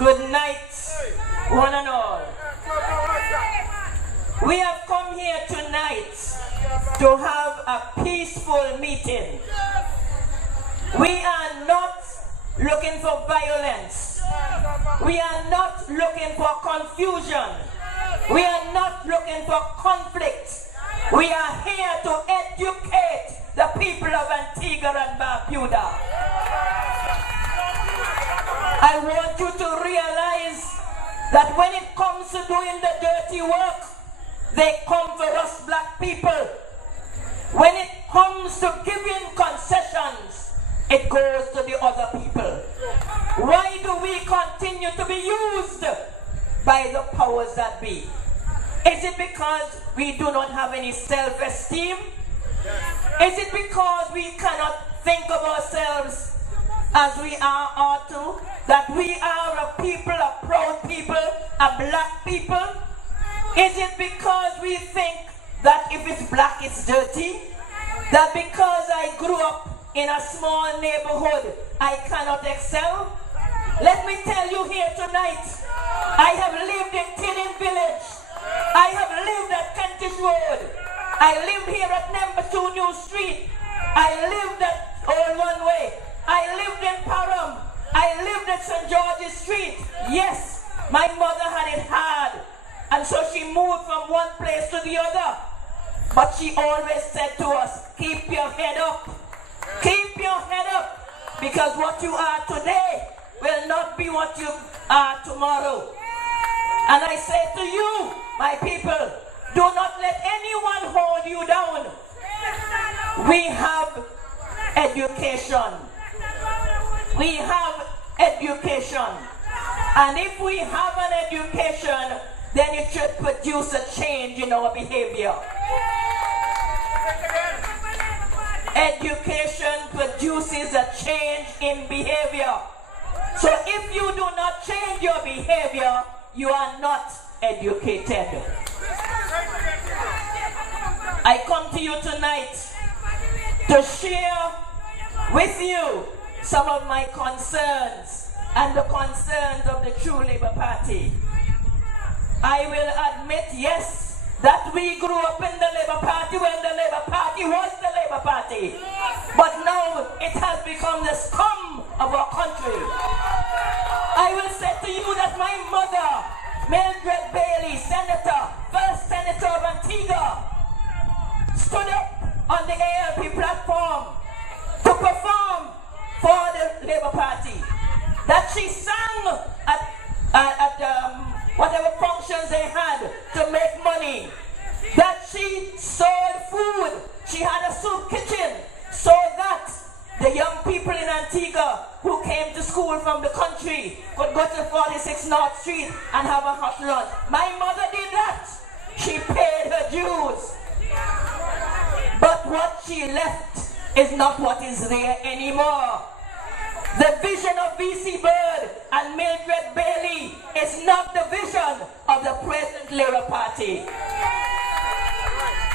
Good night, one and all. We have come here tonight to have a peaceful meeting. We are not looking for violence. We are not looking for confusion. We are not looking for conflict. We are here to educate the people of Antigua and Barbuda. I want you to realize that when it comes to doing the dirty work, they come for us black people. When it comes to giving concessions, it goes to the other people. Why do we continue to be used by the powers that be? Is it because we do not have any self-esteem? Is it because we cannot think of ourselves as we ought to? That we are a people, a proud people, a black people? Is it because we think that if it's black it's dirty? That because I grew up in a small neighborhood I cannot excel? Let me tell you here tonight, I have lived in Tinning Village. I have lived at Kentish Road. I lived here at number 2 New Street. I lived at Old One Way. I lived in Parham. I lived at St. George's Street. Yes, my mother had it hard, and so she moved from one place to the other. But she always said to us, keep your head up. Keep your head up, because what you are today will not be what you are tomorrow. And I say to you, my people, do not let anyone hold you down. We have education. We have education. And if we have an education, then it should produce a change in our behavior. Education produces a change in behavior. So if you do not change your behavior, you are not educated. I come to you tonight to share with you some of my concerns and the concerns of the True Labour Party. I will admit, yes, that we grew up in the Labour Party when the Labour Party was the Labour Party. But now it has become the scum of our country. I will say to you that my mother, Mildred Bailey, Senator, first Senator of Antigua, stood up on the ALP platform to perform for the Labour Party. That she sang at whatever functions they had to make money. That she sold food. She had a soup kitchen so that the young people in Antigua who came to school from the country could go to 46 North Street and have a hot lunch. My mother did that. She paid her dues. But what she left is not what is there anymore. The vision of V.C. Bird and Mildred Bailey is not the vision of the present Labour Party.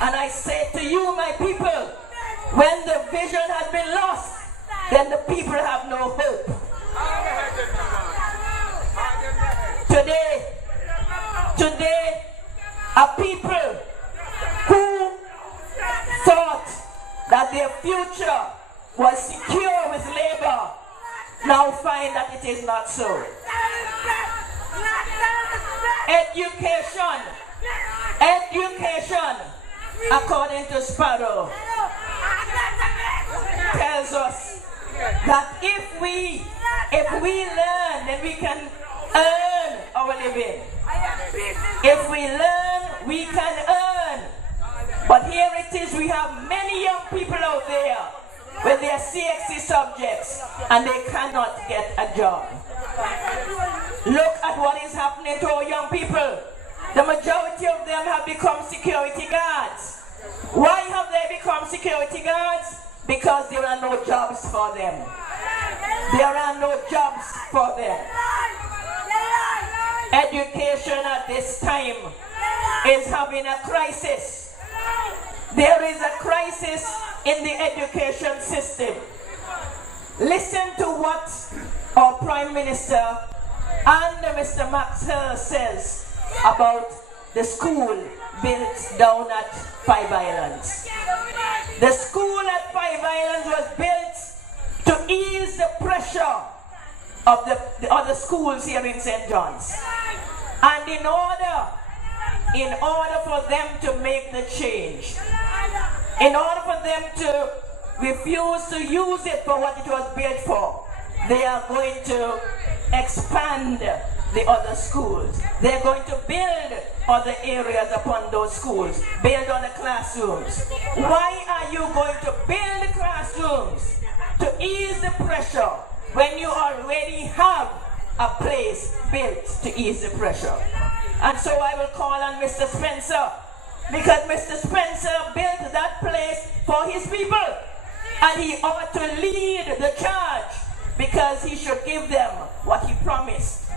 And I say to you, my people, when the vision has been lost, then the people have no hope. Today, a people who thought that their future was secure with Labour now find that it is not so. Education, education, according to Sparrow, tells us that if we learn, then we can earn our living. If we learn, we can earn. But here it is, we have many young people out there with their CXC subjects and they cannot get a job. Look at what is happening to our young people. The majority of them have become security guards. Why have they become security guards? Because there are no jobs for them. There are no jobs for them. Education at this time is having a crisis. There is a crisis in the education system. Listen to what our Prime Minister and Mr. Maxwell says about the school built down at Five Islands. The school at Five Islands was built to ease the pressure of the other schools here in St. John's. And in order for them to make the change, in order for them to refuse to use it for what it was built for, they are going to expand the other schools. They're going to build other areas upon those schools, build other classrooms. Why are you going to build classrooms to ease the pressure when you already have a place built to ease the pressure? And so I will call on Mr. Spencer, because Mr. Spencer built that place for his people, and he ought to lead the charge, because he should give them what he promised.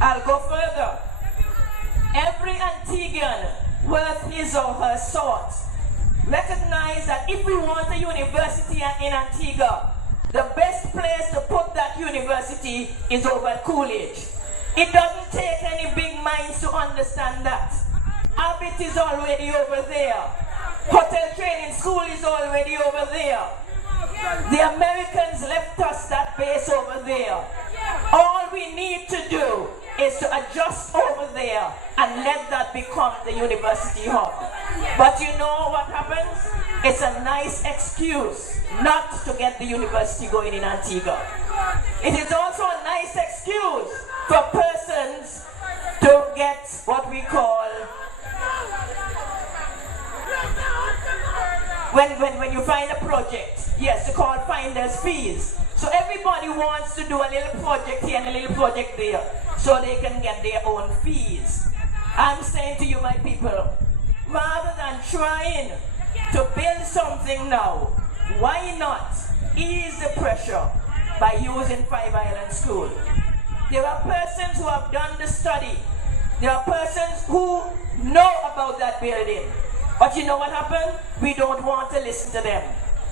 I'll go further. Every Antiguan worth his or her salt recognize that if we want a university in Antigua, the best place to put that university is over at Coolidge. It doesn't take any big minds to understand that. Abbott is already over there. Hotel training school is already over there. The Americans left us that base over there. All we need to do is to adjust over there and let that become the university hub. But you know what happens? It's a nice excuse not to get the university going in Antigua. It is also a nice excuse for persons to get what we call, when you find a project, yes, to call finder's fees. So everybody wants to do a little project here and a little project there, so they can get their own fees. I'm saying to you, my people, rather than trying to build something now, why not ease the pressure by using Five Island School? There are persons who have done the study. There are persons who know about that building. But you know what happened? We don't want to listen to them.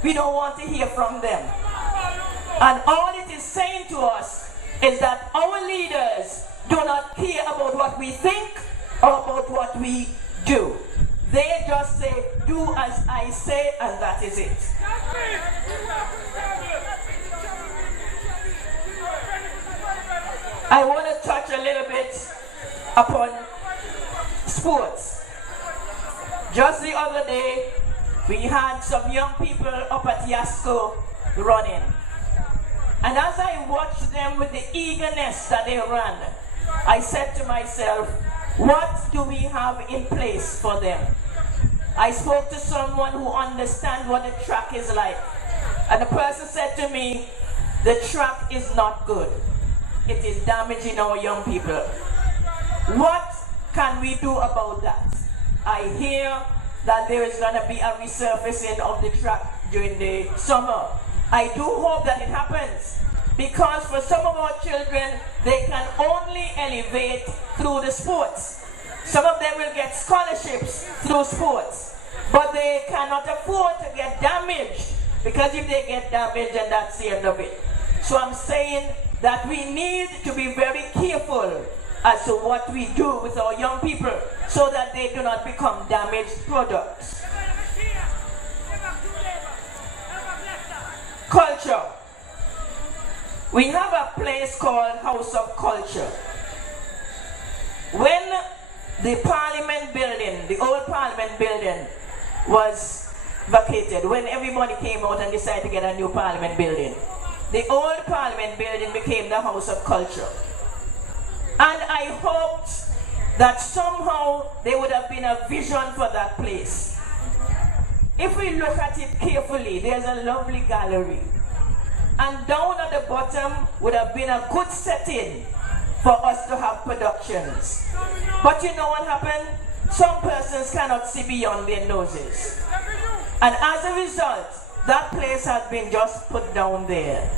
We don't want to hear from them. And all it is saying to us is that our leaders do not care about what we think or about what we do. They just say, do as I say, and that is it. I want to touch a little bit upon sports. Just the other day, we had some young people up at Yasco running. And as I watched them with the eagerness that they ran, I said to myself, what do we have in place for them? I spoke to someone who understands what the track is like. And the person said to me, the track is not good. It is damaging our young people. What can we do about that? I hear that there is going to be a resurfacing of the track during the summer. I do hope that it happens, because for some of our children, they can only elevate through the sports. Some of them will get scholarships through sports, but they cannot afford to get damaged, because if they get damaged, then that's the end of it. So I'm saying that we need to be very careful as to what we do with our young people, so that they do not become damaged products. Culture. We have a place called House of Culture. the Parliament building, the old Parliament building, was vacated when everybody came out and decided to get a new Parliament building. The old Parliament building became the House of Culture. And I hoped that somehow there would have been a vision for that place. If we look at it carefully, there's a lovely gallery. And down at the bottom would have been a good setting for us to have productions. But you know what happened? Some persons cannot see beyond their noses. And as a result, that place has been just put down there.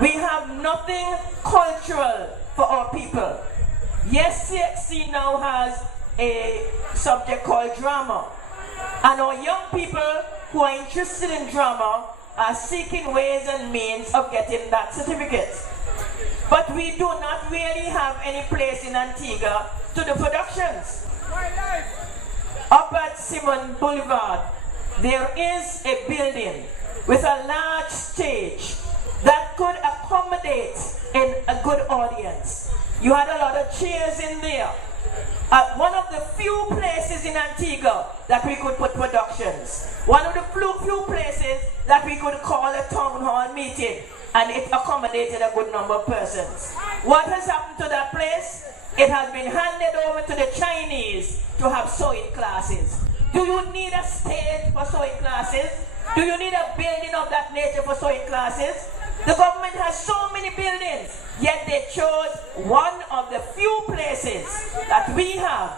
We have nothing cultural for our people. Yes, CXC now has a subject called drama. And our young people who are interested in drama are seeking ways and means of getting that certificate. But we do not really have any place in Antigua to do productions. Up at Simon Boulevard, there is a building with a large stage that could accommodate a good audience. You had a lot of chairs in there. One of the few places in Antigua that we could put productions. One of the few places that we could call a town hall meeting, and it accommodated a good number of persons. What has happened to that place? It has been handed over to the Chinese to have sewing classes. Do you need a stage for sewing classes? Do you need a building of that nature for sewing classes? The government has so many buildings, yet they chose one of the few places that we have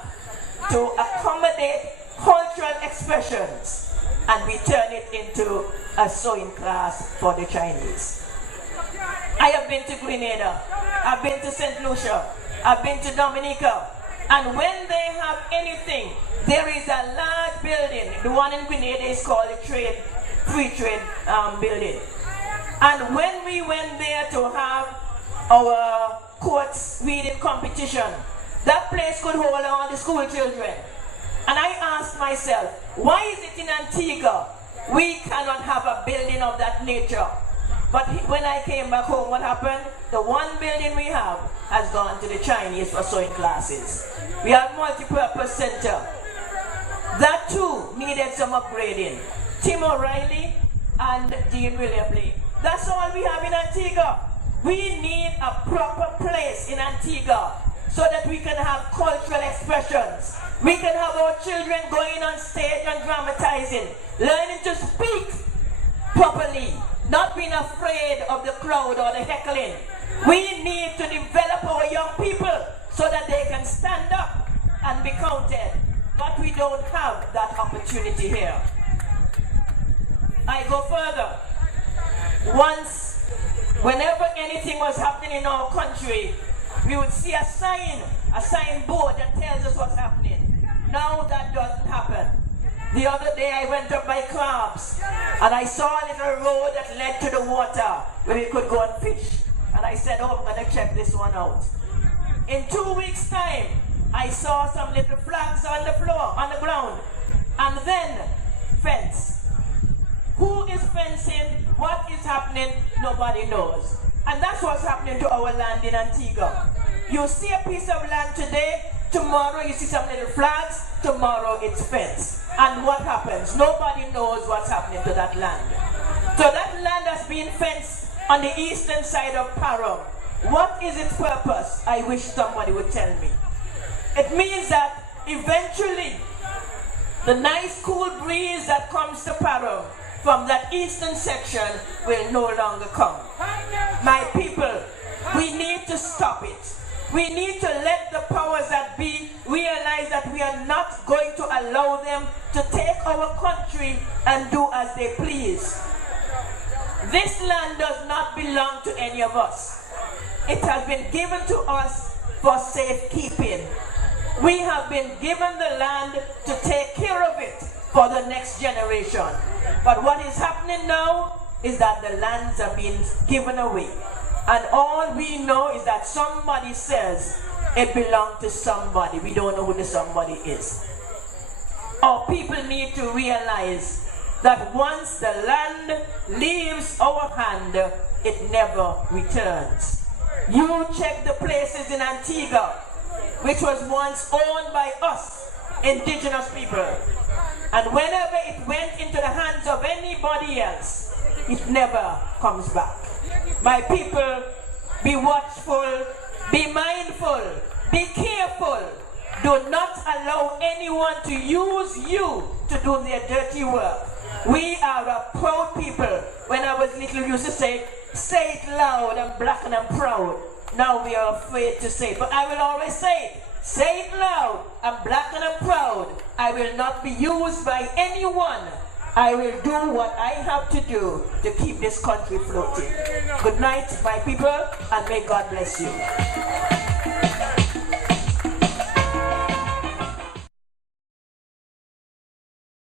to accommodate cultural expressions, and we turn it into a sewing class for the Chinese. I have been to Grenada, I've been to St. Lucia, I've been to Dominica, and when they have anything, there is a large building. The one in Grenada is called the Free Trade building. And when we went there to have our courts reading competition, that place could hold all the school children. And I asked myself, why is it in Antigua we cannot have a building of that nature? But when I came back home, what happened? The one building we have has gone to the Chinese for sewing classes. We have multi-purpose center. That too needed some upgrading. Tim O'Reilly and Dean William Lee. That's all we have in Antigua. We need a proper place in Antigua so that we can have cultural expressions. We can have our children going on stage and dramatizing, learning to speak properly, not being afraid of the crowd or the heckling. We need to develop our young people so that they can stand up and be counted. But we don't have that opportunity here. I go further. Once, whenever anything was happening in our country, we would see a signboard that tells us what's happening. Now that doesn't happen. The other day I went up by Crabs and I saw a little road that led to the water where we could go and fish. And I said, oh, I'm going to check this one out. In 2 weeks' time, I saw some little flags on the floor, on the ground. And then, fence. Who is fencing? What is happening? Nobody knows. And that's what's happening to our land in Antigua. You see a piece of land today, tomorrow you see some little flags, tomorrow it's fenced. And what happens? Nobody knows what's happening to that land. So that land has been fenced on the eastern side of Parum. What is its purpose? I wish somebody would tell me. It means that eventually the nice cool breeze that comes to Parum from that eastern section will no longer come. My people, we need to stop it. We need to let the powers that be realize that we are not going to allow them to take our country and do as they please. This land does not belong to any of us. It has been given to us for safekeeping. We have been given the land to take care of it for the next generation. But what is happening now is that the lands are being given away. And all we know is that somebody says it belongs to somebody. We don't know who the somebody is. Our people need to realize that once the land leaves our hand, it never returns. You check the places in Antigua which was once owned by us, indigenous people. And whenever it went into the hands of anybody else, it never comes back. My people, be watchful, be mindful, be careful. Do not allow anyone to use you to do their dirty work. We are a proud people. When I was little, we used to say it loud, I'm black and I'm proud. Now we are afraid to say it, but I will always say it loud, I'm black and I'm proud. I will not be used by anyone. I will do what I have to do to keep this country floating. Good night, my people, and may God bless you.